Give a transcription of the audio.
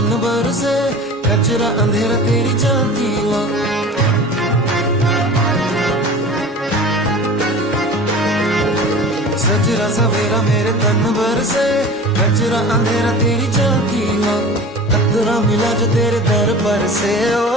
तन बरसे, कचरा अंधेरा तेरी जलती माँ। सजरा सवेरा मेरे तन बरसे, कचरा अंधेरा तेरी जलती माँ। कतरा मिला जो तेरे दर पर से, ओ